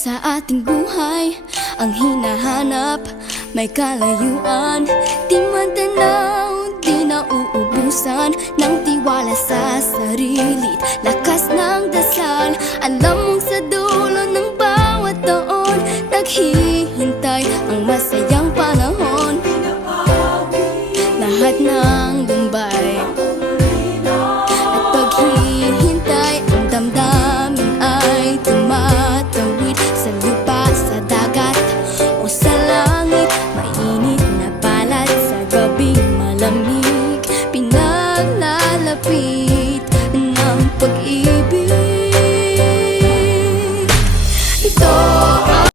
Sa ating buhay, ang hinahanap May kalayuan, di magdanaw Di nauubusan ng tiwala sa sarili. Lakas ng dasal, alam mong sa dulo ng bawat taon Naghihintay ang masayang panahon. Lahat ng